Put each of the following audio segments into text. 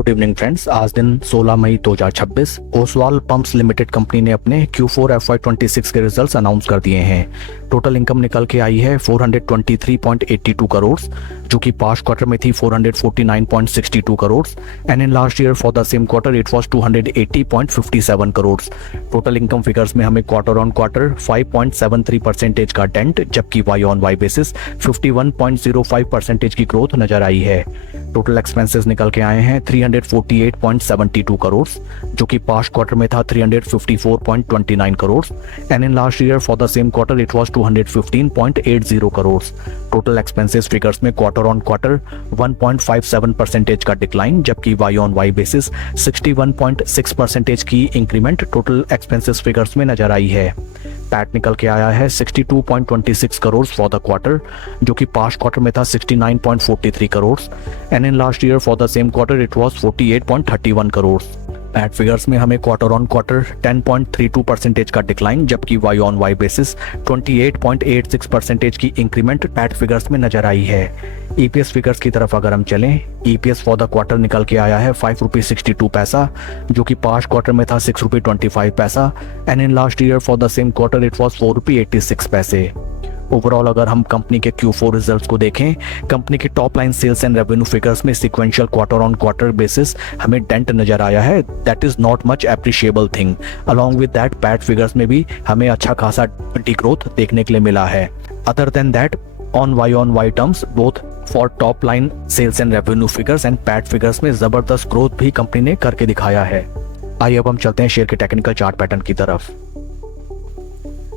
Good evening friends. आज दिन 16 मई 2026 Oswal pumps limited company ने अपने Q4 FY26 के रिजल्ट्स अनाउंस कर दिए हैं। टोटल इनकम निकल के आई है 423.82 करोड़, जो कि पास्ट क्वार्टर में थी 449.62 crore and in last year for the same quarter it was 280.57 crore. Total income figures में हमें क्वार्टर ऑन क्वार्टर 5.73% का डेंट, जबकि वाई ऑन वाई बेसिस 51.05% की ग्रोथ नजर आई है। टोटल एक्सपेंसेस निकल के आए हैं 348.72 करोड़, जो कि पास्ट क्वार्टर में था 354.29 crore and in last year for the same quarter it was 215.80 crore. Total expenses figures में क्वार्टर ऑन क्वार्टर 1.57% का डिक्लाइन, जबकि वाई ऑन वाई बेसिस 61.6% की इंक्रीमेंट टोटल एक्सपेंसेस फिगर्स में नजर आई है। पैट निकल के आया है 62.26 करोड़ फॉर द क्वार्टर, जो कि पास्ट क्वार्टर में था 69.43 crore and in last year for the same quarter it was 48.31 crore. PAT figures में हमें क्वार्टर ऑन क्वार्टर 10.32% का डिक्लाइन, जबकि वाई ऑन वाई बेसिस 28.86% की इंक्रीमेंट पैट फिगर्स में नजर आई है। ईपीएस फिगर्स की तरफ अगर हम चलें, ईपीएस फॉर द क्वार्टर निकल के आया है 5 रुपये 62 पैसा, जो कि पास्ट क्वार्टर में था 6 रुपये 25 पैसा and in last year for the same quarter it was 4 रुपये 86 पैसे। ओवरऑल अगर हम कंपनी के Q4 रिजल्ट्स को देखें, कंपनी के top line sales and revenue figures में sequential quarter on quarter basis हमें डेंट नजर आया है। That is not much appreciable thing. Along with that PAT figures में भी हमें अच्छा खासा डिग्रोथ देखने के लिए मिला है। Other than that on Y terms both for top line sales and revenue figures and PAT figures में जबरदस्त ग्रोथ भी कंपनी ने करके दिखाया है। आइए अब हम चलते हैं शेयर के टेक्निकल चार्ट पैटर्न की तरफ।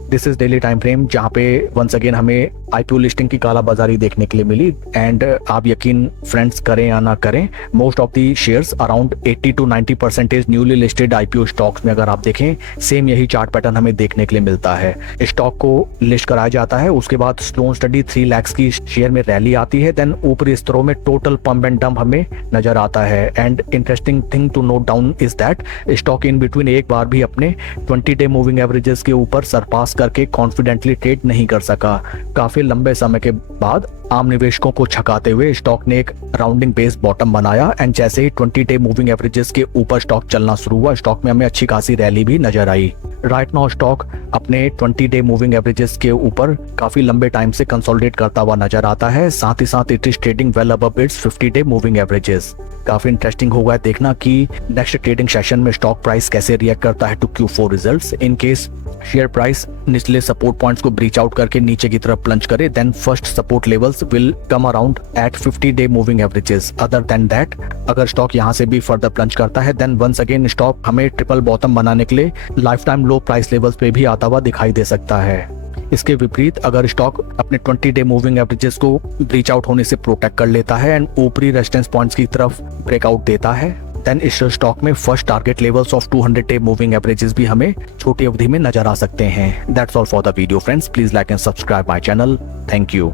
This is daily time frame, जहाँ पे वंस अगेन हमें आईपीओ लिस्टिंग की कालाबाजारी देखने के लिए मिली एंड आप यकीन फ्रेंड्स करें या ना करें, most of the shares around 80 to 90% newly listed IPO stocks में अगर आप देखें, सेम यही चार्ट पैटर्न हमें देखने के लिए मिलता है। स्टॉक को लिस्ट कराया जाता है, उसके बाद स्लो स्टडी 3 लाख की शेयर में रैली आती है, देन ऊपरी स्तरों में टोटल पंप एंड डंप हमें नजर आता है। And interesting thing to note down is that stock in between एक बार भी अपने 20 डे मूविंग एवरेजेस के ऊपर सरपास करके कॉन्फिडेंटली ट्रेड नहीं कर सका। काफी लंबे समय के बाद आम निवेशकों को छकाते हुए स्टॉक ने एक राउंडिंग बेस बॉटम बनाया एंड जैसे ही 20 डे मूविंग एवरेजेस के ऊपर स्टॉक चलना शुरू हुआ, स्टॉक में हमें अच्छी खासी रैली भी नजर आई। राइट नाउ स्टॉक अपने 20 डे मूविंग एवरेजेस के ऊपर काफी लंबे टाइम से कंसोलिडेट करता हुआ नजर आता है। साथ ही साथ it is trading well above its 50 day moving averages. काफी इंटरेस्टिंग होगा देखना कि नेक्स्ट ट्रेडिंग सेशन में स्टॉक प्राइस कैसे रिएक्ट करता है to Q4 results. In case share price निचले सपोर्ट पॉइंट्स को ब्रीच आउट करके नीचे की तरफ प्लंज करे, then first support levels will come around at 50 day moving averages. Other than that अगर स्टॉक यहां से भी फर्दर प्लंज करता है, देन वंस अगेन स्टॉक हमें ट्रिपल बॉटम बनाने के लिए लाइफ टाइम लो प्राइस लेवल्स पे भी आता हुआ दिखाई दे सकता है। इसके विपरीत अगर स्टॉक अपने 20 डे मूविंग एवरेजेस को ब्रीच आउट होने से प्रोटेक्ट कर लेता है एंड ऊपरी रेजिस्टेंस पॉइंट्स की तरफ ब्रेकआउट देता है, देन इस स्टॉक में first target levels of 200 day moving averages भी हमें छोटी अवधि में नजर आ सकते हैं। That's all for the video friends. Please like and subscribe my channel. Thank you.